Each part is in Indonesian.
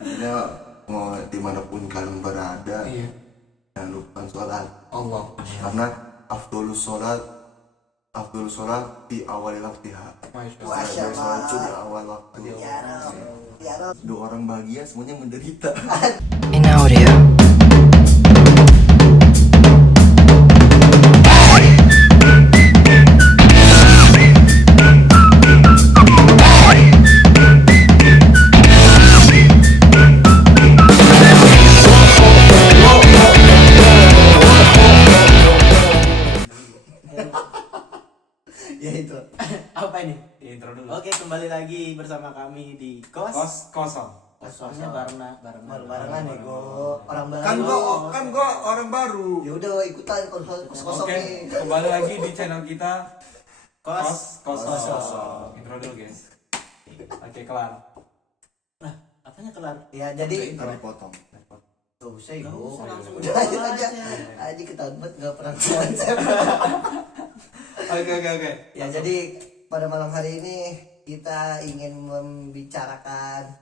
Artinya mau dimanapun kalian berada, Iya. jangan lupa sholat. Allah. Karena afdolus sholat di awal waktiha. Masya Allah. Sholat itu di awal waktu. Ya Rob, ya Rob. Dua orang bahagia semuanya menderita. In audio. Ya itu. Apa ini? Intro dulu. Oke, kembali lagi bersama kami di kos. Kosong. Kosnya barengan nih orang baru. Kan gua orang baru. Ya udah ikutan kos kosong Oke, nih. kembali lagi di channel kita Kos. Kosong. Intro dulu guys. Oke, kelar. Nah, apanya kelar? Ya jadi Ntar dipotong. gak usah ya. langsung Udah aja. Aja kita buat gak pernah konsep. Oke. Ya jadi pada malam hari ini kita ingin membicarakan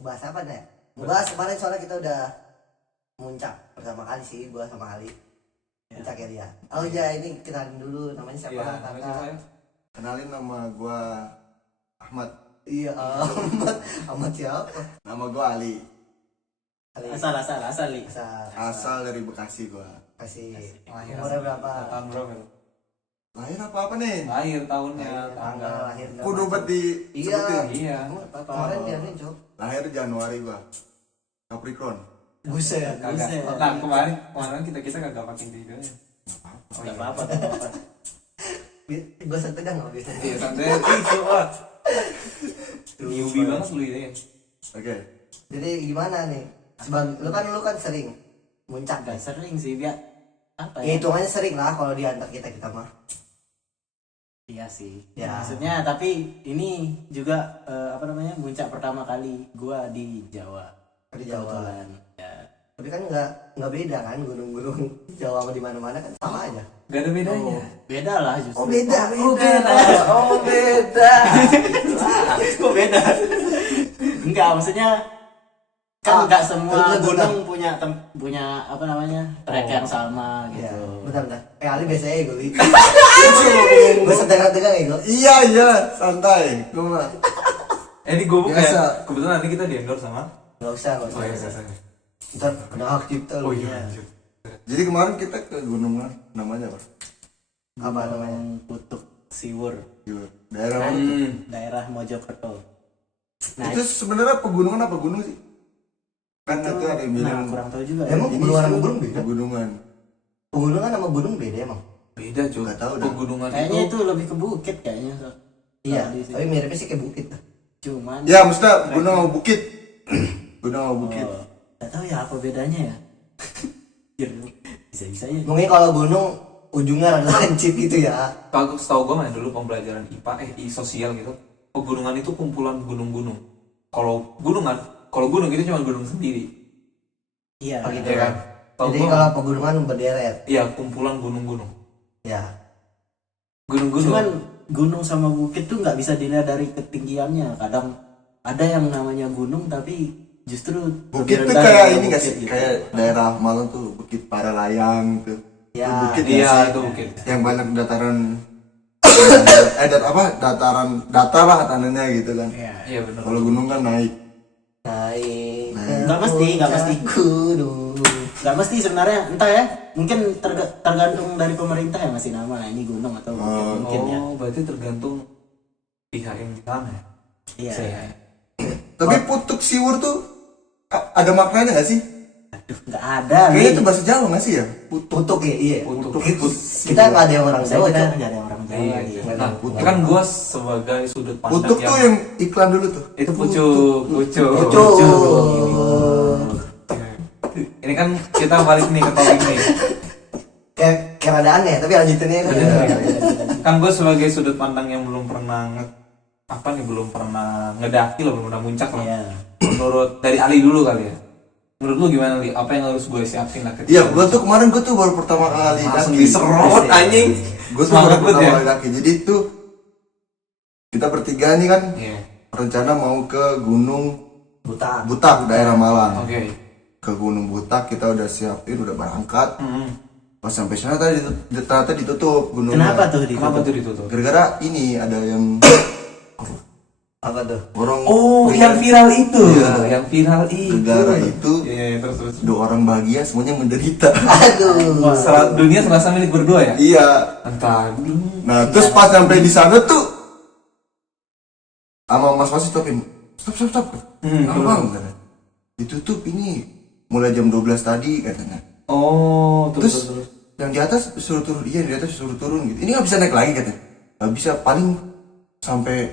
bahas apa nih? Bahas kemarin soalnya kita udah muncak pertama kali sih, gua sama Ali. Muncak ya dia. Oh iya, ini kenalin dulu namanya siapa Iya, kakak? Kenalin, nama gua Ahmad. Iya, Ahmad siapa? Nama gua Ali. Ali. Asal nih. Asal dari Bekasi gua. Kasih Lahir umurnya berapa? tahun berapa? Lahir apa nih? Lahir tahunnya, Tanggal tanggal. lahir. Kudu bet di Iya. sebutin. Iya. Kemarin biarin cok. Lahir Januari gua. Capricorn. Buset. Kagak. Nah, kemarin kita kagak pakai videonya. Oh, Gak iya. apa-apa. Gue tegang nggak biasanya. Iya, santai. Coba. Newbie banget lu ini. Oke. Jadi gimana nih? Lu kan sering muncak Gak guys. sering sih biar apa Ya ya? hitungannya sering lah kalau di antar kita mah. Iya sih. Ya. Maksudnya tapi ini juga apa namanya muncak pertama kali gua di Jawa. Di Jawa. Kebetulan. Ya. Tapi kan nggak beda kan gunung-gunung Jawa sama di mana-mana kan sama aja. Gak ada bedanya. Beda lah justru. Oh beda. Oh beda. Kok beda? Enggak, maksudnya kan nggak semua betul. gunung punya apa namanya trek yang sama Iya. gitu. Bentar. Ali biasanya ego. Gue sedang-sedang ego. Iya, santai. Gua mah. Ini gue buka Biasa. ya. Kebetulan nanti kita di endorse sama. Nggak usah. Oh iya, biasa. Ntar kena hak cipta lu. Oh iya. lanjut. Jadi kemarin kita ke gunungan namanya apa? Apa namanya? Gunung Kutuk Siwur, Gila. Daerah mana tuh? daerah Mojokerto. Nah, Itu sebenarnya pegunungan apa gunung sih? Kan itu ada yang bilang kurang tahu juga. Emang ini pegunungan sama sih, gunung beda? pegunungan. Pegunungan sama gunung beda emang. Beda cuy. Nggak tahu dah. Pegunungan Kayaknya itu lebih ke bukit kayaknya. Iya. Tadi sih. Tapi miripnya sih kayak bukit. Cuman. Ya, maksudnya gunung sama bukit. Gunung sama bukit. Oh, nggak tahu ya apa bedanya ya. Bisa ya. Mungkin kalau gunung ujungnya ada lancip gitu ya. Kalau setahu gue main dulu pembelajaran IPA sosial gitu. Pegunungan itu kumpulan gunung-gunung. Kalau gunung itu cuma gunung sendiri. Iya. Oh, gitu Iya kan. kan? Tahu Jadi gua- kalau pegunungan berderet. Iya, kumpulan gunung-gunung. Ya. Gunung-gunung. Cuman gunung sama bukit tuh nggak bisa dilihat dari ketinggiannya. Kadang ada yang namanya gunung tapi justru Bukit lebih tuh rendah kayak daripada ini nggak sih? bukit gitu. Kayak daerah Malang tuh Bukit Paralayang tuh. Ya. Itu bukit Iya, nggak sih? itu bukit. Yang banyak dataran dataran datar lah tanahnya gitu kan. Iya. Iya benar. Kalau gunung kan naik. Naik. Nggak mesti, nggak mesti. Gunung. Nggak mesti sebenarnya, entah ya. Mungkin tergantung dari pemerintah yang ngasih nama ini gunung atau bukit mungkin ya. Oh, berarti tergantung pihak yang di sana ya. Iya. Saya. Tapi Putuk Siwur tuh ada maknanya nggak sih? Nggak ada. Kayaknya Nih. itu bahasa Jawa nggak sih ya? Putuk ya, iya. Putuk. Kita nggak ada yang orang Saya Jawa, kita Cok. nggak ada yang orang Jawa Iya, lagi. nah, kan gua sebagai sudut pandang Putuk tuh yang iklan dulu tuh. itu pucuk. Pucuk. Ini kan kita balik nih ke topik nih. Kayak rada aneh, tapi lanjutin ya. Kan gue sebagai sudut pandang yang belum pernah belum pernah ngedaki lah, belum pernah muncak lah. Iya. Menurut dari Ali dulu kali ya. Menurut lu gimana Li? Apa yang harus gue siapin lah? Iya, gua tuh kemarin gua tuh baru pertama kali langsung daki. diserot anjing. Gua tuh baru Semangat banget pertama ya. kali daki. Jadi tuh kita bertiga nih kan Iya. rencana mau ke Gunung Butak daerah Malang. Oke. Ke Gunung Butak kita udah siapin, udah berangkat. Hmm. Pas sampai sana ternyata ditutup gunungnya. Kenapa tuh ditutup? Kenapa tuh ditutup? Gara-gara ini ada yang Apa tuh? orang Oh, yang viral itu. Iya. Yang viral itu. Gara itu Iya, terus. dua orang bahagia semuanya menderita. Aduh. Dunia serasa milik berdua ya? Iya. Entah. Nah, terus pas sampai di sana tuh sama mas stopin. Stop. Apa bang? Katanya. Ditutup ini mulai jam 12 tadi katanya. Oh, Terus yang di atas suruh turun, iya di atas suruh turun gitu. Ini nggak bisa naik lagi katanya. Nggak bisa, paling sampai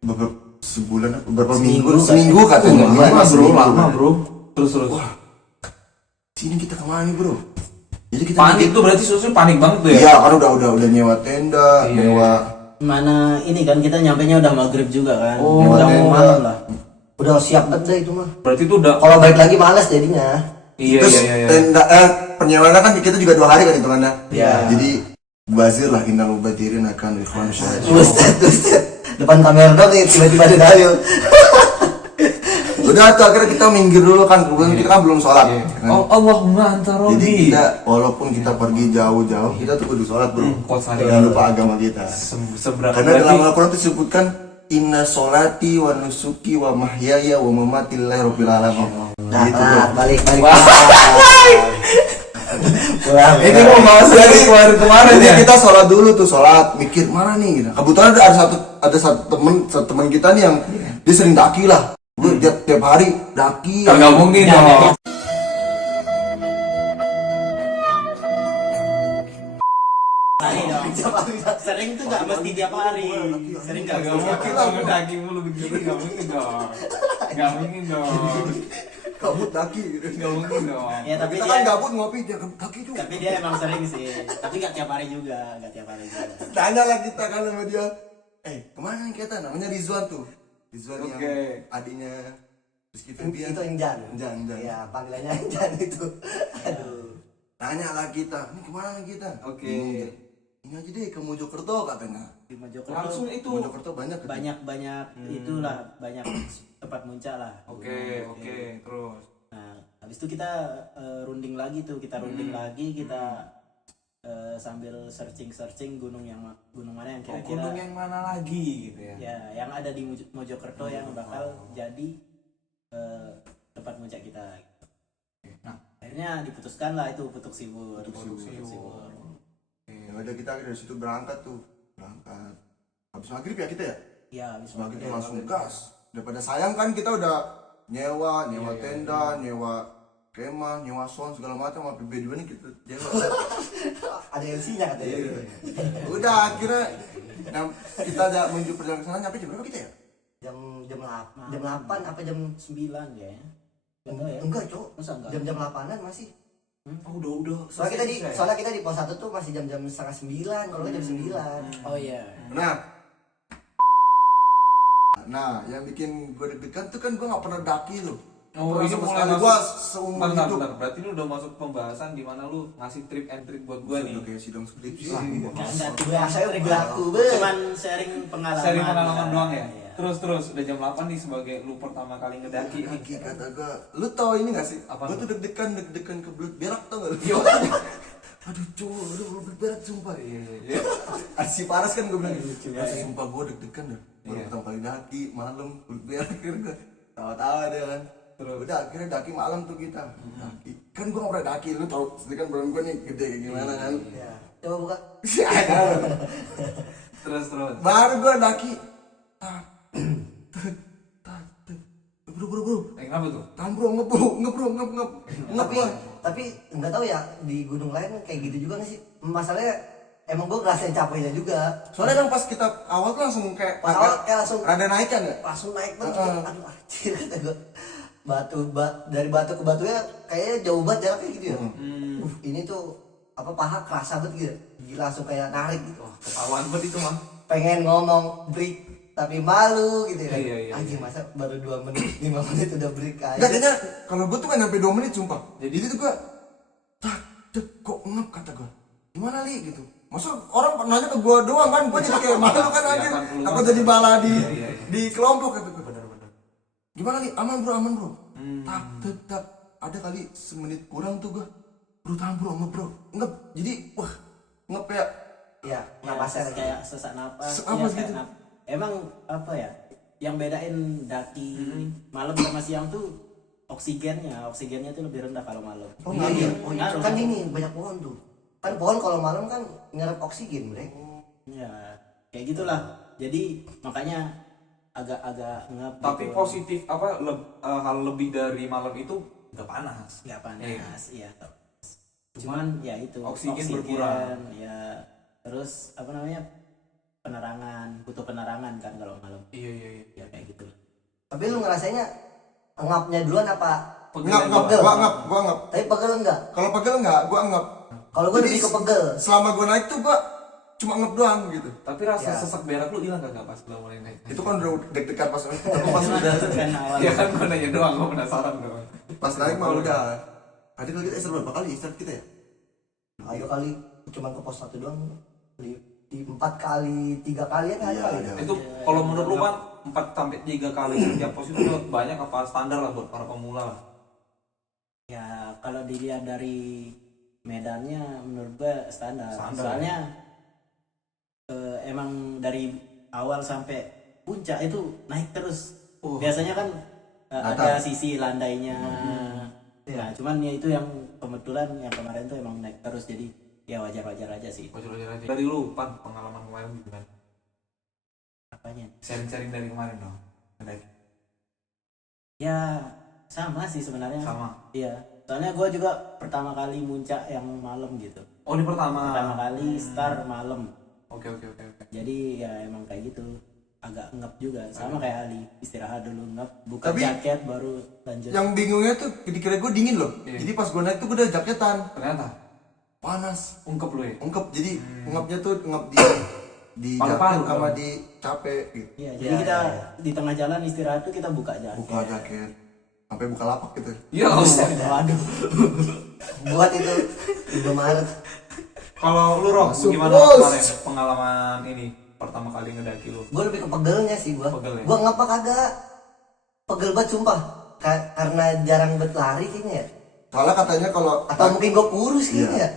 beberapa sebulan, beberapa seminggu katanya. Lama bro. Terus. Wah, sini kita kemana nih bro? Jadi kita Panik tuh berarti susu panik banget tuh ya? Iya, kan udah nyewa tenda, Iya. nyewa. Mana ini kan kita nyampenya udah maghrib juga kan. Oh, udah mau tenda. malam lah. Udah siap banget itu mah. Berarti itu udah. Kalau balik lagi malas jadinya. Iya. Terus tenda penyewaannya kan kita juga 2 hari kan hitungannya. Iya. Jadi bazir lah innal mubadirin akan ikhwan syahid. Ustaz. Depan kamera dong nih tiba-tiba ada Dayo. Udah tuh akhirnya kita minggir dulu kan, kemudian kita kan belum sholat. Kan? Oh, Allahumma anta Jadi rabbi. kita walaupun kita pergi jauh-jauh, kita tuh kudu sholat bro. kuat Jangan lupa agama kita. Seberapa Karena dalam berarti Al-Quran disebutkan inna sholati wa nusuki wa mahyaya wa mamati lillahi rabbil alamin. Nah, Gitu bro. balik. Wah, ini mau bahas dari kemarin Jadi ya. kita sholat dulu tuh, sholat mikir mana nih gitu. Kebetulan ada satu teman kita nih yang dia sering daki lah. Gue tiap hari daki. Kagak mungkin dong. Sering tuh nggak mesti tiap hari. Sering nggak Gak mesti tiap mungkin hari. dong ngedaging mulu begini, gak mungkin dong. Gak mungkin dong. Kabut daki gitu. Gak mungkin dong. Ya tapi Kita dia, kan gabut ngopi, dia daki juga. tapi dia emang sering sih. Tapi nggak tiap hari juga, nggak tiap hari juga. Tanya lah kita kan sama dia. Kemana nih kita? Namanya Rizwan tuh. Rizwan yang Oke. adiknya Rizky Itu Febian. Injan. Injan. Iya, panggilannya Injan itu. Aduh. Tanya lah kita, ini kemana nih kita? Oke. Ini aja deh ke Mojokerto katanya. Di Mojokerto Langsung itu. Mojokerto banyak. banyak itulah banyak tempat muncak lah. Oke, terus. Nah, habis itu kita runding lagi tuh, kita sambil searching gunung mana yang Oh, kira-kira gunung yang mana lagi gitu ya? ya yang ada di Mojokerto yang bakal jadi tempat muncak kita. Nah, akhirnya diputuskan lah itu Putuk Siwur. Ya udah kita dari situ berangkat. Habis maghrib ya kita ya? Ya, habis Maghrib maghrib. langsung gas. Daripada sayang kan kita udah nyewa tenda, nyewa kemah, nyewa sound segala macam, sama PB2 nih kita nyewa. Ada LC-nya katanya. Udah akhirnya kita ada menuju perjalanan ke sana, nyampe jam berapa kita ya? Jam 8 apa jam 9 ya. Enggak tahu ya. enggak, Cok. Masa enggak? Jam 8-an masih. Oh, udah. Soalnya kita di pos 1 tuh masih jam 8:30, kalau nggak jam 9. Oh iya. Nah, yang bikin gue deg-degan tuh kan gue nggak pernah daki tuh. Oh, Pernah ini sama mulai sekali. masuk. Gua seumur hidup. Bentar. Berarti ini udah masuk pembahasan di mana lu ngasih trip and treat buat gua nih. Udah kayak sidang skripsi. Enggak, Saya udah berlaku, Be. cuman sharing pengalaman. Sharing pengalaman doang ya. Iya. Terus udah jam 8 nih sebagai lu pertama kali ngedaki nih. Daki kata gue, lu tau ini gak sih? Apa Gue tuh? tuh deg-degan ke belut berak tau gak lu? Aduh cuy, belut berak sumpah. Iya. Si Paras kan gue bilang gitu. Sumpah gue deg-degan dah. Baru Iya. pertama kali daki malam belut berak akhirnya gue tawa-tawa deh kan. Terus? Udah akhirnya daki malam tuh kita. Daki. Kan gue gak pernah daki, lu tau sendiri kan badan gue nih gede kayak gimana kan. Ya. Coba buka. Terus. Baru gue daki. Bro. Kenapa tuh? Tahan bro, ngep. Tapi nggak tahu ya di gunung lain kayak gitu juga nggak sih? Masalahnya emang gue ngerasain capeknya juga. Soalnya kan pas kita awal tuh langsung kayak Pas awal kayak langsung rada naikan ya. langsung naik banget. Aduh anjir kata gue. Dari batu ke batunya kayaknya jauh banget jaraknya gitu ya. Ini tuh apa paha kerasa banget gitu. Gila langsung kayak narik gitu. Ketahuan banget itu mah. Pengen ngomong break tapi malu gitu ya. Iya. Anjir masa baru 2 menit 5 menit udah break aja. Enggak, kayaknya kalau gue tuh kan sampai 2 menit sumpah. Jadi itu gue kok ngep kata gue. Gimana li gitu. Masa orang nanya ke gue doang kan, gue jadi kayak malu kan anjir. Iya, kan, Aku jadi bala Iya. di kelompok kata gue. Bener. Gimana nih? Aman bro. Tak. Ada kali semenit kurang tuh gua. Bro tahan bro, bro. Ngep. Jadi wah ngep ya. Iya, napasnya lagi. kayak sesak napas. Napas kayak gitu. Emang apa ya? Yang bedain daki malam sama siang tuh oksigennya tuh lebih rendah kalau malam. Oh iya. Oh, iya. Ngaruh. Kan ini banyak pohon tuh. Kan pohon kalau malam kan nyerap oksigen, Bre. Ya, kayak gitulah. Jadi makanya agak ngap. Tapi gitu. positif apa hal lebih dari malam itu nggak panas. Nggak panas, iya. Cuman ya itu Oksigen berkurang. Ya, terus apa namanya, butuh penerangan kan kalau malam. Iya. Ya kayak gitu. Tapi lu ngerasainnya ngapnya duluan apa? Ngap, Pegel. gua ngap. Tapi pegel enggak? Kalau pegel enggak, gua ngap. Kalau gue Jadi, lebih ke pegel. Selama gua naik tuh gua cuma ngap doang gitu. Tapi rasa Ya. sesak berak lu hilang kagak pas lu mulai naik? Itu kan udah deg-degan pas Pas udah kan awal. Ya kan gua nanya doang, gua penasaran doang. pas naik mah udah. Tadi kalau kita berapa kali istirahat kita ya? Ada kali cuma ke pos 1 doang. Di 4 kali, 3 kali ya ada Iya, kali. ada. Itu kalau menurut lu kan 4 sampai 3 kali setiap pos itu udah banyak apa standar lah buat para pemula lah? Ya kalau dilihat dari medannya menurut gue standar. Standar, Soalnya emang dari awal sampai puncak itu naik terus. Biasanya kan ada sisi landainya. Nah, cuman ya itu yang kebetulan yang kemarin tuh emang naik terus, jadi ya wajar-wajar aja sih. Wajar-wajar aja. Dari lu Pan, pengalaman kemarin gimana? Apanya? Sharing-sharing dari kemarin dong. Ngedaki. Ya sama sih sebenarnya. Sama. Iya. Soalnya gue juga pertama kali muncak yang malam gitu. Oh, ini pertama. Pertama kali start malam. Oke. Jadi ya emang kayak gitu, agak ngep juga sama kayak Ali, istirahat dulu ngep, buka Tapi- jaket baru lanjut. Yang bingungnya tuh dikira gue dingin loh. Iya. Jadi pas gue naik tuh gue udah jaketan. Ternyata Panas. ungkep lu ya. Ungkep. Jadi ngapnya tuh ngap di Paru-paru jaket sama kan? di capek gitu. Iya, jadi kita di tengah jalan istirahat tuh kita buka jaket. Buka jaket. Sampai buka lapak gitu. Ya Allah. Waduh. Buat itu Indomaret. Kalau lu Roh, Masuk, gimana bos. kemarin pengalaman ini pertama kali ngedaki lu? Gue lebih ke pegelnya sih gue. Pegel ya? Gue ngapa kagak? Pegel banget sumpah. Karena jarang berlari kayaknya ya. Soalnya katanya kalau Atau mungkin gue kurus kayaknya ya.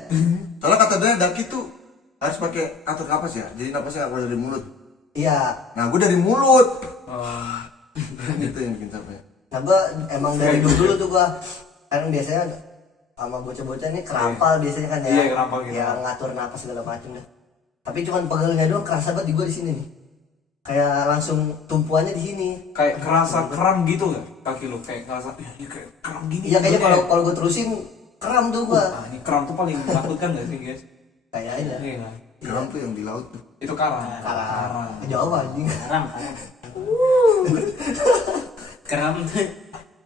soalnya katanya daki tuh harus pakai atur napas ya. Jadi napasnya nggak keluar dari mulut. Iya. Nah gue dari mulut. Oh, Itu yang bikin capek. Nah gue emang dari dulu tuh gue kan biasanya sama bocah-bocah ini kerampal biasanya kan ya. Iya, kerampal gitu. Ya ngatur napas segala macam dah. Tapi cuman pegelnya doang kerasa banget di gue di sini nih. Kayak langsung tumpuannya di sini. kayak kerasa kram gitu gak kaki lu? Kayak ngerasa ini kayak kram gini. Iya kayaknya gitu ya? kalau gue terusin kram tuh gue. Ini kram tuh paling menakutkan gak sih guys? Kayaknya. Iya kan? Garam tuh yang di laut tuh. Itu karang. Karang. Jauh anjing. Keram. Keram tuh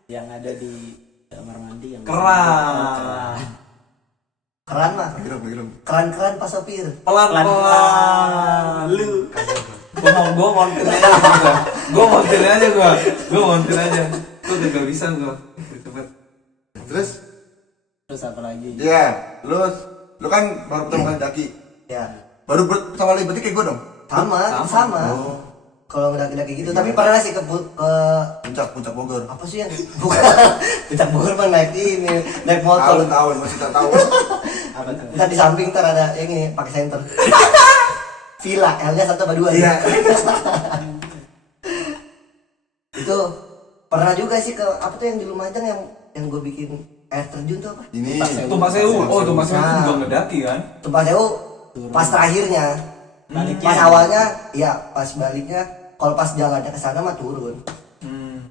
yang ada di kamar mandi yang Keram. Keran mah. Garam. Keran-keran pas sopir. Pelan-pelan. Lu. Gua montir aja. Gua montir aja. Gua udah gak bisa gua. Cepet. Terus Terus apa lagi? ya lu kan baru pertama kali daki. Ya. Baru pertama kali berarti kayak gue dong. Sama. Oh. Kalau ngedaki gitu. Tapi pernah sih ke Puncak Bogor. apa sih yang bukan Puncak Bogor mah naik ini, naik motor. Tahu masih tak tahu. Apa tuh? Ntar di samping ntar ada yang ini pakai senter. Villa, L-nya 1 sama 2 Iya. Itu pernah juga sih ke apa tuh yang di Lumajang yang gue bikin air terjun tuh apa? Ini Tumpah Sewu. Oh, Tumpah Sewu Nah. juga ngedaki kan? Tumpah Sewu pas terakhirnya. Baliknya. Pas awalnya, iya pas baliknya. Kalau pas jalannya ke sana mah turun.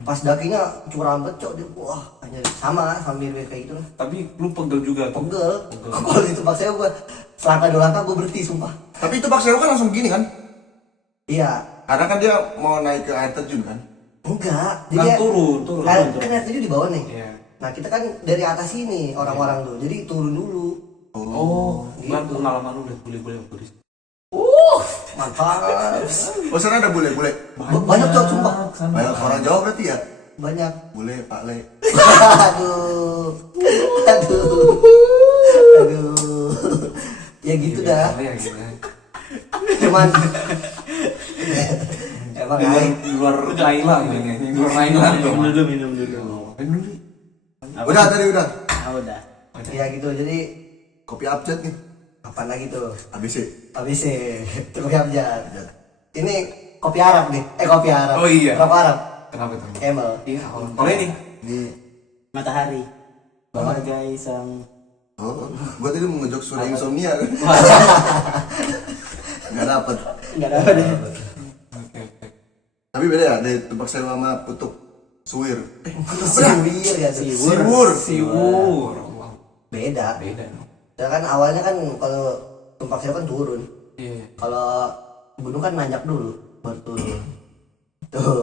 Pas dakinya curam becok dia. Wah, hanya sama sambil kayak gitu lah. Tapi lu pegel juga tuh. Pegel. Kalau di Tumpah Sewu gue selangkah 2 langkah gue berhenti sumpah. tapi itu Pak Sewu kan langsung gini kan? Iya. Karena kan dia mau naik ke air terjun kan? Enggak. Kan turun. Kan air terjun di bawah nih. Iya. Nah kita kan dari atas sini orang-orang tuh, jadi turun dulu. Oh, kan Gitu. pengalaman lu udah boleh waktu di situ. Mantap. Oh sana ada bule. Banyak tuh sumpah. Banyak orang Jawa berarti ya? Banyak. Bule, Pak Le. Aduh. Ya gitu dah. Ya gitu ya. Cuman Emang di luar Naila ini, di luar Naila. Minum dulu. Udah tadi udah. Ah, udah. ya gitu. Jadi Kopi abjad nih. apa lagi tuh? ABC. ABC. Itu kopi abjad. Ini kopi Arab nih. Kopi Arab. Oh iya. Rokok Arab. Kenapa tuh? Camel. Iya, kalau ini Ini Matahari. Bagai sang gua tadi mau ngejok suara insomnia. Nggak dapet. enggak dapat deh. Oke. Tapi beda ya dari tempat sewa sama Putuk Suwir. Siwir ya tuh. Siwur. Siwur. Wow. Beda. Beda dong. Ya kan awalnya kan kalau tumpak sewa kan turun. Iya. Kalau gunung kan nanjak dulu baru turun. Tuh.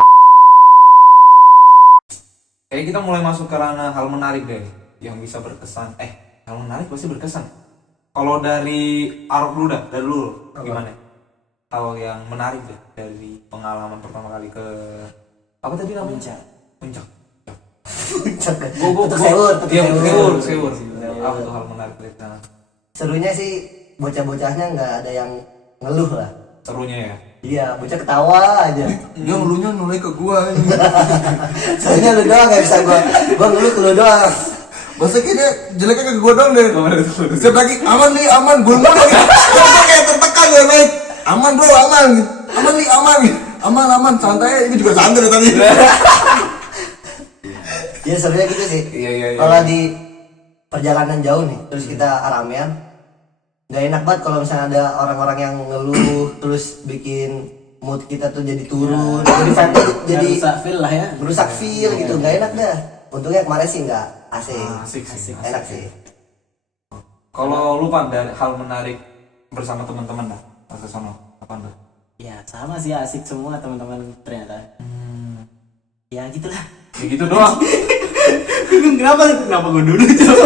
Kayak kita mulai masuk ke ranah hal menarik deh, yang bisa berkesan. Hal menarik pasti berkesan. Kalau dari Arok dulu dah, dari dulu gimana? Hal yang menarik deh dari pengalaman pertama kali ke apa tadi namanya? Puncak. Untuk sewur, untuk Iya, sewur. sewur. Apa tuh hal menarik dari sana? Serunya sih bocah-bocahnya nggak ada yang ngeluh lah. Serunya ya. Iya, bocah ketawa aja. Dia ngeluhnya nulai ke gua. Soalnya lu doang nggak bisa gua ngeluh ke lu doang. Masa kayaknya jeleknya ke gua doang deh. Setiap lagi aman nih, aman. Gua mulu lagi. Gua kayak tertekan ya naik. Aman bro, aman. Aman nih, aman. Aman, santai. Ini juga santai dari tadi. Ya serunya gitu sih. Iya. Kalau di perjalanan jauh nih, terus kita ramean, nggak enak banget kalau misalnya ada orang-orang yang ngeluh, terus bikin mood kita tuh jadi turun, jadi vibe jadi Rusak feel lah ya. merusak feel gitu, nggak enak dah. Untungnya kemarin sih nggak asing, Asik sih. enak sih. Kalau lu Pan, dari hal menarik bersama teman-teman dah, pas ke sono, apa tuh? Ya sama sih asik semua teman-teman ternyata. Ya gitulah. Ya gitu doang. Kenapa gue dulu coba?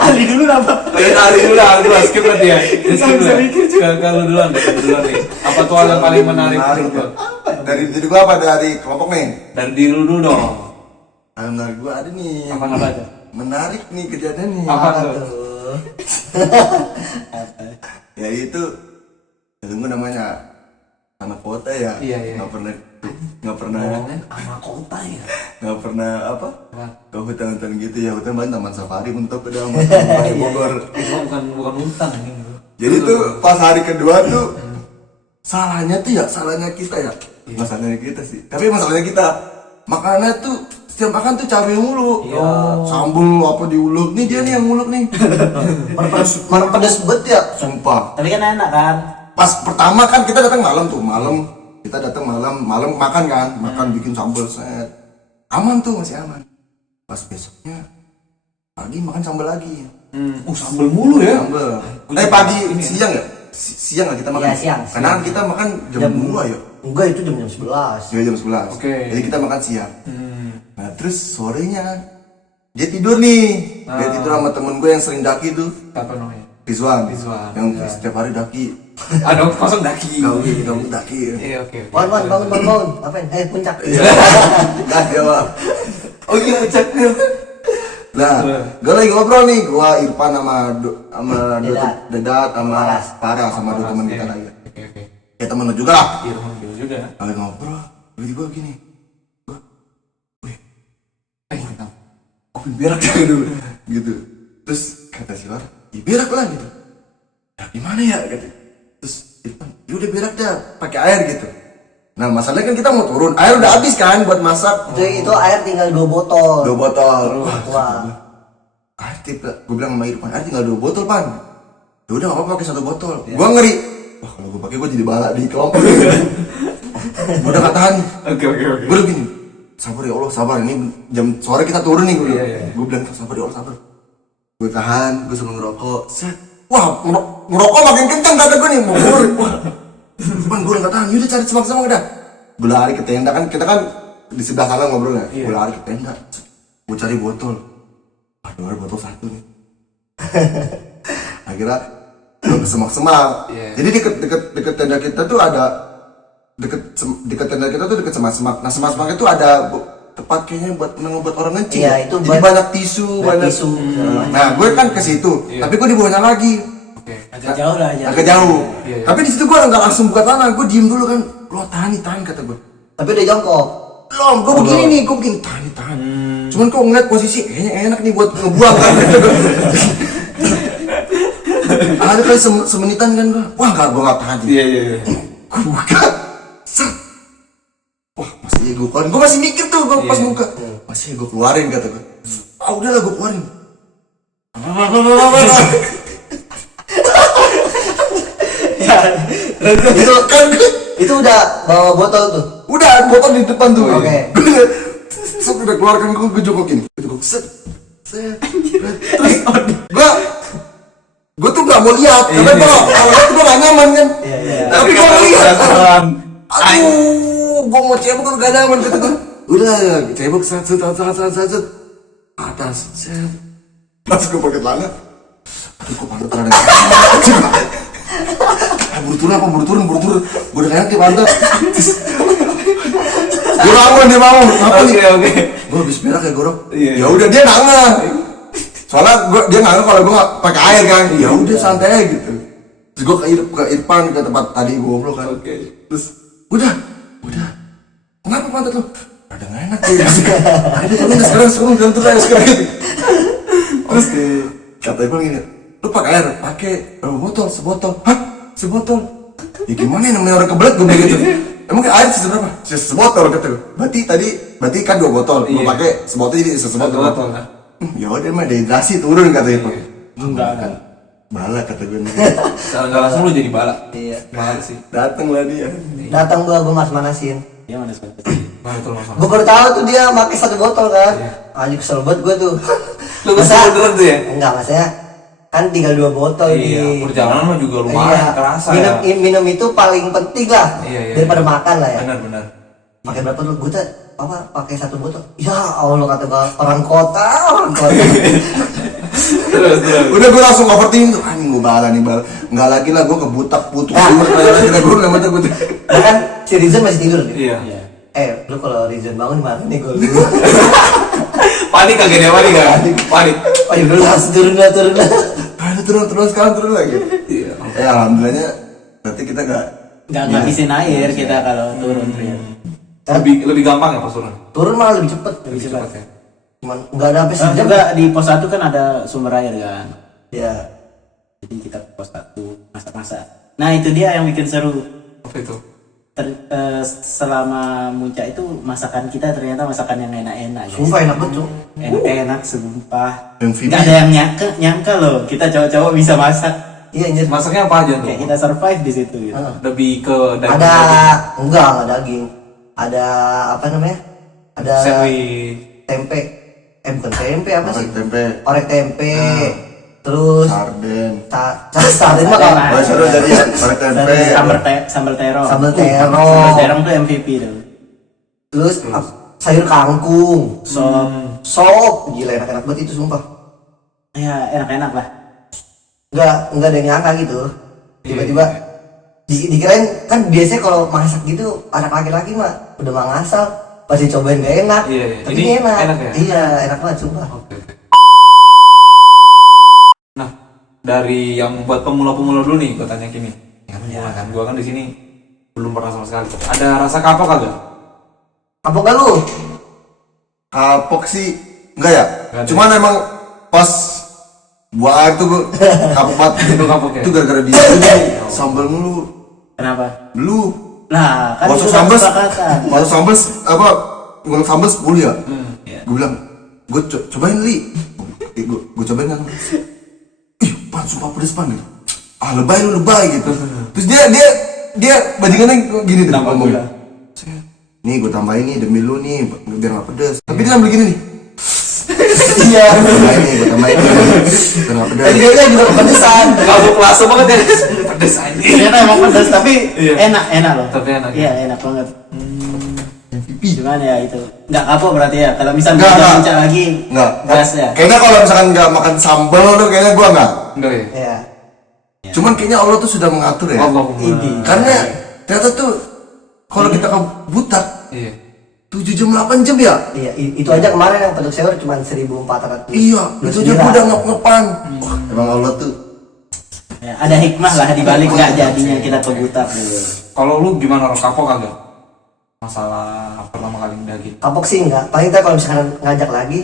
Ali dulu kenapa? Ali dulu, skip berarti ya. Skip lah. Kalau duluan nih. Apa tuh hal yang paling menarik menurut lu? Dari diri gua apa dari kelompok nih? Dari diri lu dulu dong. Menarik gua ada nih. Apa aja? Menarik nih kejadian nih. Apa tuh? Tuh. Ya itu gua namanya anak kota ya. Iya. Nggak pernah Anak kota ya. nggak pernah apa Apa? ke hutan-hutan gitu ya. Hutan banget taman safari untuk udah sama teman Bogor. Itu bukan hutan ini. Jadi tuh pas hari kedua tuh salahnya kita ya. Masalahnya kita sih, tapi masalahnya kita makannya tuh setiap makan tuh cabai mulu. Sambel apa diulek nih, dia nih yang ngulek nih. Mana pedes bet ya? Sumpah. Tapi kan enak kan? Pas pertama kan kita datang malam kita datang malam makan kan, bikin sambal set, aman tuh, masih aman. Pas besoknya pagi makan sambal lagi. Sambal mulu ya. Sambal. Pagi siang ya? Siang lah kita makan. Iya, siang. Karena kan kita makan jam 2 ya. Enggak, itu jam 11. Ya jam 11. Oke. Jadi kita makan siang. Nah terus sorenya dia tidur nih. Dia tidur sama temen gue yang sering daki tuh, Apa namanya? Rizwan. Rizwan. Yang setiap hari daki. Ada kosong daki. Kamu daki. Iya, oke. Bangun. Apain? Puncak. Enggak jawab. Oh iya, ceknya. Nah, gue lagi ngobrol nih, gua Irfan sama Dedat sama Paras sama dua teman kita lagi. Oke. Ya temen lu juga lah. Iya, teman gue juga. Lagi ngobrol, tiba-tiba gini. Kenapa? Kopi berak aja dulu. Gitu. Terus kata si War, ya berak lah gitu. Ya gimana ya gitu. Terus Irfan, ya udah berak dah, pakai air gitu. Nah masalahnya kan kita mau turun, air udah habis kan buat masak. Itu air tinggal 2 botol. 2 botol. Wah. Air tip, gue bilang sama Irfan, air tinggal 2 botol pan. Ya udah nggak apa-apa pakai 1 botol. Gua ngeri. Wah kalau gue pakai gue jadi balak di kelompok. Udah nggak tahan. Oke. Gue udah gini. Sabar ya Allah, sabar. Ini jam sore kita turun nih gue. Iya. Gue bilang sabar ya Allah, sabar. Gue tahan, gue sambil ngerokok. Set. Wah ngerokok makin kencang kata gue nih. Mau keluar. Wah. Man gue udah nggak tahan. Yaudah cari semak-semak udah. Gue lari ke tenda kan, kita kan di sebelah sana ngobrolnya. Iya. Gue lari ke tenda. Gue cari botol. Aduh ada botol 1 nih. Akhirnya gue ke semak-semak. Iya. Jadi deket tenda kita tuh ada deket tenda kita tuh deket semak-semak. Nah semak-semak itu ada tempat kayaknya buat ngebuat orang ngencing. Iya, itu jadi banyak tisu, banyak tisu. Nah gue kan ke situ, Iya. tapi gue di bawahnya lagi. Oke. Agak jauh lah ya. Agak jauh. Iya. Tapi di situ gue nggak langsung buka tangan, gue diem dulu kan. Lo tahan kata gue. Tapi udah jongkok. Belum, gue begini nih, gue begini tahan. Cuman kok ngeliat posisi kayaknya enak nih buat ngebuang kan. Ada kali semenitan kan gue. Wah enggak, gue gak tahan. Iya. Gue buka. Set. Wah masih gue keluarin. Gue masih mikir tuh gue pas buka. Masih gue keluarin kata gue. Ah udahlah gue keluarin. Itu kan Itu udah bawa botol tuh. udah botol di depan tuh. Oke. Set udah keluarkan gue jokokin. Gue jokok set. Terus gue tuh gak mau lihat karena kalau lihat gue gak nyaman kan. Tapi gue ngeliat. Aduh, gue mau cebok kan gak nyaman kata gue. Udah cebok set atas set. Pas gue pakai celana. Aduh kok pantat rada. Buru turun. Gue udah enak di pantat. Gue bangun dia mau. Apa nih? Oke. Gue habis berak ya gorok. Iya. Ya udah dia nggak. Soalnya dia nggak kalau gue nggak pakai air kan. Ya udah santai aja gitu. Terus gue ke Irfan ke tempat tadi gue ngobrol kan. Oke. Terus udah. Kenapa pantat lu? Ada nggak enak ya. Ayo turun sekarang gitu. Terus kata Irfan gini, lu pakai air? Pakai berapa botol? Sebotol. Hah? Sebotol? Ya gimana ya namanya orang kebelet gue bilang gitu. Emang air seberapa? Sebotol kata gue. Berarti kan 2 botol. Gue pakai sebotol jadi sebotol. Ya udah mah dehidrasi turun kata Irfan. Enggak. Bala kata gue nih. Secara nggak langsung lu jadi bala. Iya. Bala sih. Dateng lah dia. Datang gua manasin. Dia mana sepatu. Nah itu langsung. Gua baru tahu tuh dia pakai 1 botol kan. Anjir kesel banget gua tuh. Lu kesel beneran tuh ya? Enggak, maksudnya kan tinggal 2 botol Iya, di perjalanan mah juga lumayan kerasa ya. minum itu paling penting lah. Iya. Daripada makan lah ya. Benar. Pakai berapa dulu? Gua tuh pakai 1 botol. Ya Allah kata gua orang kota. Terus. Udah gue langsung overthinking tuh. Anjing gue bala. Nggak lagi lah gue kebutak putus. Gue namanya gue. Nah kan si Rizan masih tidur. Iya. Lu kalau Rizan bangun mana nih gua? Panik kagak dia panik. Oh ya udah langsung turun lah. Ayo turun sekarang turun lagi. Iya. Alhamdulillahnya berarti kita nggak Ngabisin air kita kalau turun ternyata. Lebih gampang ya pas turun. Turun malah lebih cepet. Lebih cepat ya. Cuman nggak ada sampai sejam. Juga di pos 1 kan ada sumber air kan. Ya. Jadi kita ke pos 1 masak-masak. Nah itu dia yang bikin seru. Apa itu? Selama muncak itu masakan kita ternyata masakan yang enak-enak. Guys. Sumpah enak banget, Cuk. Enak sumpah. Yang Gak ada yang nyangka loh kita cowok-cowok bisa masak. Iya anjir. Masaknya apa aja tuh? Kayak kita survive di situ gitu. Lebih ke daging. Ada enggak daging. Ada apa namanya? Ada sandwich. tempe. Bukan tempe apa sih? tempe Orek tempe. Terus sarden. sarden mah kalau Oh seru jadi ya orek tempe. Sambal terong. Sambal terong. Sambal terong tuh MVP tuh. terus sayur kangkung, sop, gila enak-enak banget itu sumpah. Ya enak-enak lah. Enggak ada yang nyangka gitu. Tiba-tiba dikirain kan biasanya kalau masak gitu anak laki-laki mah udah mah ngasal pasti cobain gak enak. Iya. Tapi Ini ini enak. enak ya? Iya, enak banget sumpah. Oke. Nah, dari yang buat pemula-pemula dulu nih, gue tanya gini. Ya kan, gue kan di sini belum pernah sama sekali. Ada rasa kapok kagak? Kapok gak lu? Kapok sih enggak ya? Enggak ada. Cuman emang pas buang air tuh gue kapok banget. Itu kapok ya? Itu gara-gara dia sambal mulu. Kenapa? Dulu Lah kan masuk itu sambal kesepakatan. masuk sambal apa ngulek sambal 10 ya? Iya. Gue bilang gue cobain li. Gue cobain kan. Ih, pan sumpah pedes pan gitu. Ah lebay gitu. Terus dia bajingannya gini tuh Nampak ngomong. gula. Nih gue tambahin nih demi lu nih biar gak pedes. Tapi dia sambil gini nih. Iya. Gue tambahin nih biar gak pedes. Tadi dia juga kepedesan. Kapok langsung banget ya. Pedes aja. Ternyata emang pedas tapi Iya. enak loh. Tapi enak, Iya ya? enak banget. MVP. Cuman ya itu nggak kapok berarti ya. Kalau misalnya Nggak, udah nggak. puncak lagi Enggak. gas ya. Kayaknya kalau misalkan nggak makan sambal tuh kayaknya gue nggak. Enggak ya? Iya. Cuman kayaknya Allah tuh sudah mengatur ya. Allahumma. Karena ternyata tuh kalau kita buta Iya. 7 jam 8 jam ya. Iya, itu aja kemarin yang peduk sewer cuma 1.400. Iya, itu aja gue udah ngepan. Wah, emang Allah tuh. Ya, ada hikmah lah di balik nggak jadinya kita kebutak dulu. Kalau lu gimana, Ron? Kapok kagak? masalah pertama kali ngedaki? Kapok sih enggak, paling ntar kalau misalkan ngajak lagi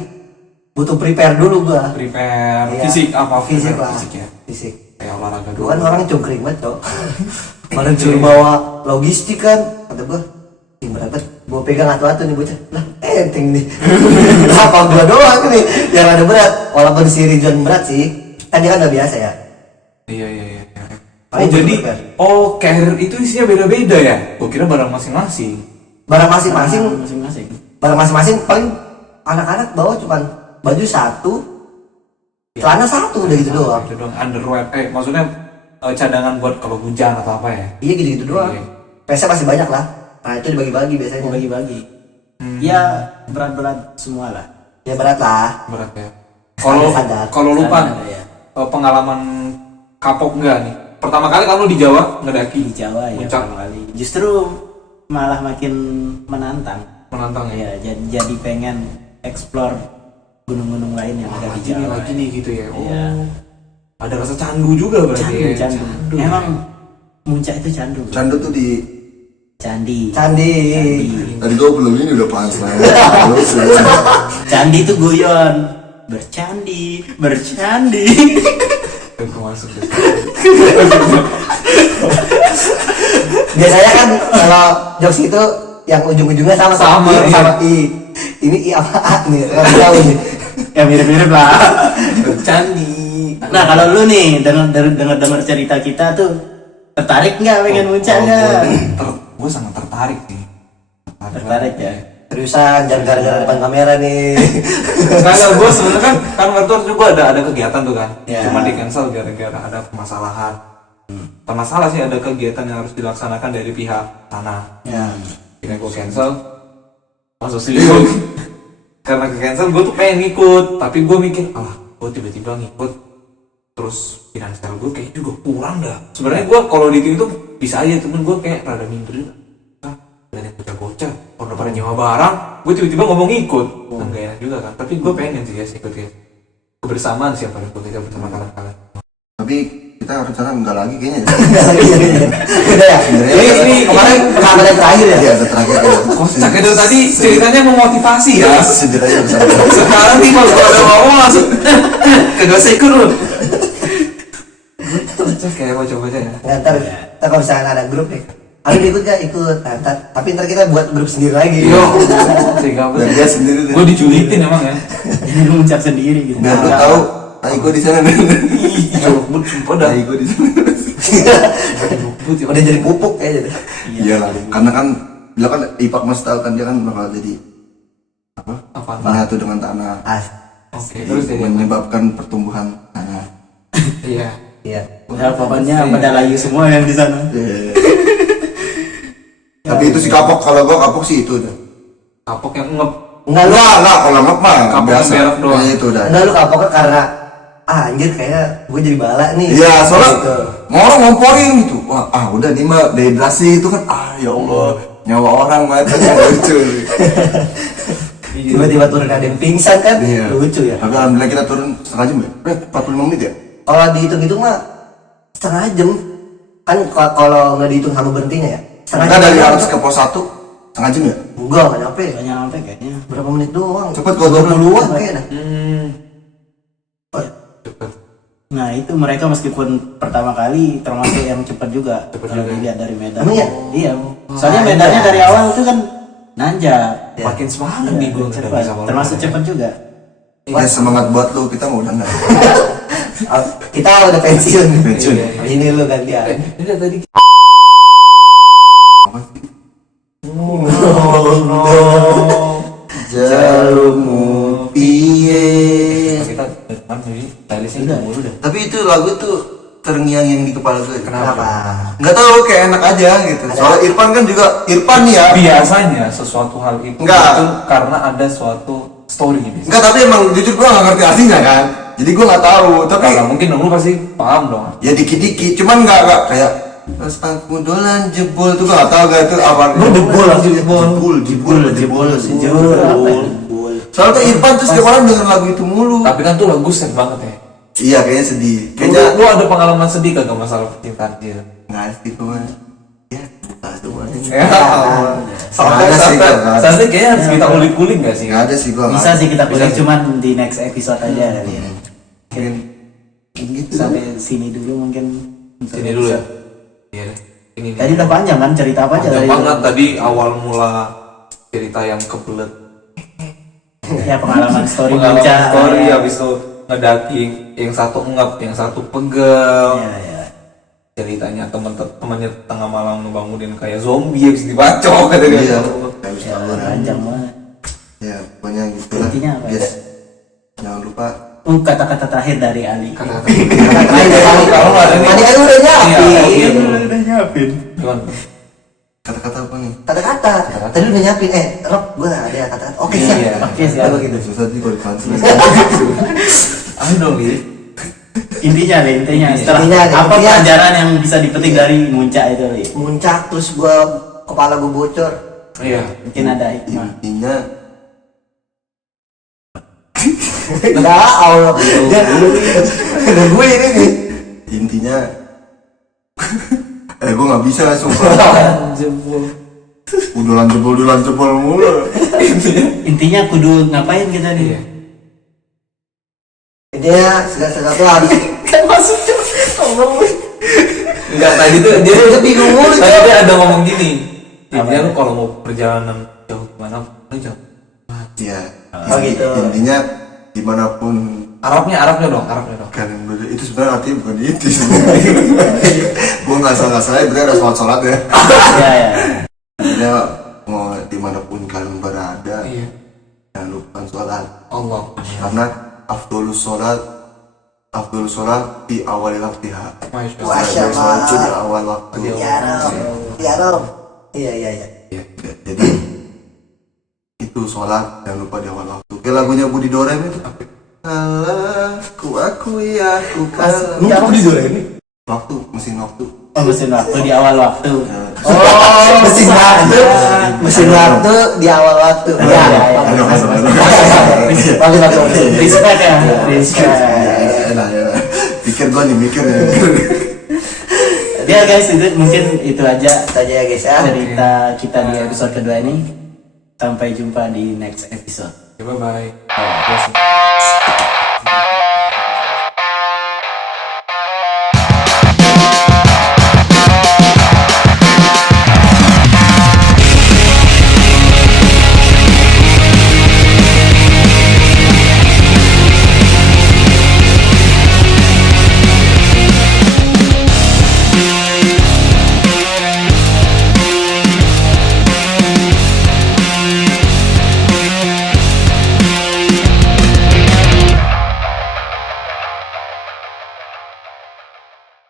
butuh prepare dulu gua. Prepare Iya. fisik apa? Fisik Prepare lah. Fisik ya. Fisik. Kayak olahraga Gua dulu. kan orang cungkring banget, Cok. Mana suruh bawa logistik kan, kata gua. Ih, berat banget. Gua pegang atu-atu nih bocah. Lah, enteng nih. Apa gua doang nih yang ada berat. Walaupun si Ridwan berat sih, kan dia kan udah biasa ya. Iya. Oh Paling jadi, prepare. carrier itu isinya beda-beda ya? Gua kira barang masing-masing. Barang masing-masing, Masing-masing. paling anak-anak bawa cuman baju satu, celana satu, udah gitu doang. Itu doang. Underwear, maksudnya cadangan buat kalau hujan atau apa ya? Iya gitu-gitu doang. Iya. PS masih banyak lah. Nah itu dibagi-bagi biasanya. Mau bagi-bagi. Ya berat-berat semua lah. Ya berat lah. Berat ya. Kalau Standar. kalau lupa Standar, ya. pengalaman kapok enggak nih? Pertama kali kamu di Jawa ngedaki Di Jawa ya Puncak. pertama kali. Justru malah makin menantang. menantang ya. Ya, jadi pengen explore gunung-gunung lain yang ada di Jawa. Lagi nih gitu ya. Oh. Iya. Ada rasa candu juga berarti. Candu. ya. Emang Puncak itu candu. Candu tuh di Candi. Candi. tadi gue belum ini udah panas lah. Terus, Candi itu guyon. Bercandi. Itu masuk deh. Biasanya kan kalau jokes itu yang ujung-ujungnya sama Sama, I, iya. sama I. Ini I apa A nih? Orang tahu nih. Ya mirip-mirip lah. Bercandi. Nah kalau lu nih dengar cerita kita tuh tertarik nggak pengen Puncak nggak? Gue sangat tertarik nih. Tertarik ya. Seriusan, jangan gara-gara depan kamera nih. Karena gue sebenarnya kan waktu itu gue ada kegiatan tuh kan, Ya. cuma di cancel gara-gara ada permasalahan. Permasalahan sih ada kegiatan yang harus dilaksanakan dari pihak tanah. Ya. Akhirnya gue cancel, masuk selingkuh. Karena ke cancel gue tuh pengen ngikut, tapi gue mikir, gue tiba-tiba ngikut, terus finansial gue kayak juga kurang dah. Sebenarnya gue kalau di itu bisa aja, temen gue kayak rada minder juga. Dari bocah-bocah, kalau udah pada nyewa barang, gue tiba-tiba ngomong ikut, kan gak enak juga kan. Tapi gue pengen sih ya ikut ya. Kebersamaan siapa yang kita bersama kalian. tapi kita rencana enggak lagi kayaknya. Enggak lagi ya. Udah ya. Ini kemarin pertama yang terakhir ya. Iya, ada terakhir ya. Kocak itu tadi ceritanya memotivasi ya. Sejarahnya bersama. Sekarang nih kalau ada ngomong langsung kagak usah ikut lu. Kocak kayak bocah-bocah ya. Nah, ntar kalau misalnya ada grup nih, Alin ikut gak? Ikut. Nah, tapi ntar kita buat grup sendiri lagi. Yo, sehingga Dan dia sendiri deh. gue dijulitin emang ya. Ini lu Puncak sendiri gitu. Biar lu tahu, Aiko di sana. Iya, sumpah dah. Aiko di sana. Udah jadi pupuk kayaknya deh. Iyalah, karena kan bila kan Ipak Mas tahu kan dia kan bakal jadi Apa? menyatu dengan tanah. Oke, terus jadi apa? Menyebabkan pertumbuhan tanah. Iya. Iya. Ya pokoknya pada layu semua yang di sana. Tapi itu sih kapok, kalau gua kapok sih itu udah. Kapok yang ngep. Enggak, kalau ngap mah Kapok biasa. berak doang. Kayaknya itu udah. Enggak lu kapoknya karena anjir kayaknya gue jadi bala nih. Iya, soalnya Gitu. mau orang ngomporin gitu. Wah, udah nih mah dehidrasi itu kan. Ya Allah, nyawa orang mah itu yang lucu. Tiba-tiba turun ada yang pingsan kan. Iya. Lucu ya. Tapi alhamdulillah kita turun setengah jam ya. 45 menit ya. Kalau dihitung-hitung mah setengah jam. Kan kalau nggak dihitung sama berhentinya ya. Setengah Kita dari jam. Alps ke pos 1 setengah jam ya. Enggak, nggak nyampe. Gak nyampe kayaknya. Berapa menit doang? Cepet kalau 20-an kayaknya dah. Cepet. Nah itu mereka meskipun pertama kali termasuk yang cepat juga. Cepet Kalau juga. dilihat dari medan. Emang ya? Iya. Soalnya medannya dari awal itu kan nanjak. Makin semangat nih gue Cepat. Termasuk cepat juga. Ya semangat buat lu, kita mau udah enggak. Oh, kita udah pensiun. Pensiun. Iya, iya. Ini lu gantian. Ini tadi Jalumu piye. kita kan jadi playlistnya udah. Tapi itu lagu tuh terngiang-ngiang di kepala gue. Kenapa? Nggak tahu, kayak enak aja gitu. Soalnya Irfan kan juga Irfan nih ya. Biasanya sesuatu hal itu Enggak. itu karena ada suatu story gitu. Enggak, tapi emang jujur gue nggak ngerti aslinya kan. Jadi gue nggak tahu. Tapi Karena mungkin lu pasti paham dong. ya dikit-dikit. Cuman nggak kayak pas aku dolan jebol tuh nggak tahu gak itu apa. Jebol langsung Jebol. Jebol. Soalnya tuh Irfan tuh setiap orang denger lagu itu mulu. Tapi kan tuh lagu sad banget ya. Iya, kayaknya sedih. Lu, Kayaknya lu ada pengalaman sedih kagak masalah percintaan dia? nggak sih gue. Ya, bahas dulu. Ya, Nggak ada sih, nggak ada. Soalnya kayaknya harus kita kulik-kulik nggak sih? Nggak ada sih gua. Bisa sih kita Bisa kulik sih. cuman di next episode aja kali ya. Mungkin gitu. Sampai sini dulu mungkin. untuk Sini dulu ya. episode. Iya deh. Ini nih. Tadi udah panjang kan cerita apa aja Panjang tadi? banget tadi awal mula cerita yang kebelet. Ya pengalaman story Pengalaman Munca. story habis itu ngedaki, yang satu ngap, yang satu pegel. Ya, ya. Ceritanya temannya tengah malam ngebangunin kayak zombie habis dibacok kata dia. Iya. Habis Ya, bangun. panjang banget. Ya, pokoknya gitu lah. Intinya apa ya? Yes. Jangan lupa. Kata-kata terakhir dari Ali. Kata-kata. Kalau nggak ada nih. tadi kan udah nyiapin. Iya. Udah nyiapin. Gimana? Kata-kata apa nih? Kata-kata. Tadi udah nyiapin. Rob, gua ada kata-kata. Oke, Iya. siap. Oke, siap. Kalau gitu. Susah sih kalau ditranslate. Ayo dong, Li. Intinya setelah Intinya, apa intinya. pelajaran yang bisa dipetik dari Munca itu Li? Muncak terus gua kepala gua bocor. Iya. Mungkin ada hikmah. Intinya Ya Allah. Dan ada gue ini nih. intinya gue nggak bisa sumpah. Udah jebol mulu. Intinya kudu ngapain kita nih? Iya. Intinya segala sesuatu harus Kan maksudnya Enggak, tadi tuh dia Udah bingung mulu, Tadi Cok. dia ada ngomong gini. Apa? Intinya lu kalau mau perjalanan jauh kemana, lu jauh. Ya. Oh, gitu. Intinya dimanapun Arabnya dong. kalian berada, itu sebenarnya artinya bukan itu sebenarnya. Gue nggak salah berarti ada sholat ya. ya ya. Intinya mau dimanapun kalian berada, Iya. jangan lupa sholat. Allah. Karena afdolus sholat di awal waktiha. Masya Masya Sholat Allah. itu di awal waktu. Ya Rob. Ya Rob. Iya. Iya. Jadi itu sholat jangan lupa di awal waktu. Kayak lagunya Budi Dorem itu. Allah, ku akui aku kalah. Ya Rob ini? Waktu, mesin waktu. Oh, mesin waktu di awal waktu. Oh, mesin waktu di awal waktu. Ya, ya. Aduh, masuk. Bagus. Respect ya. Respect. Ya. Pikir gua nih, mikir ya. Ya guys, mungkin itu aja Saja ya guys ya. cerita kita di episode kedua ini. Sampai jumpa di next episode. Bye bye.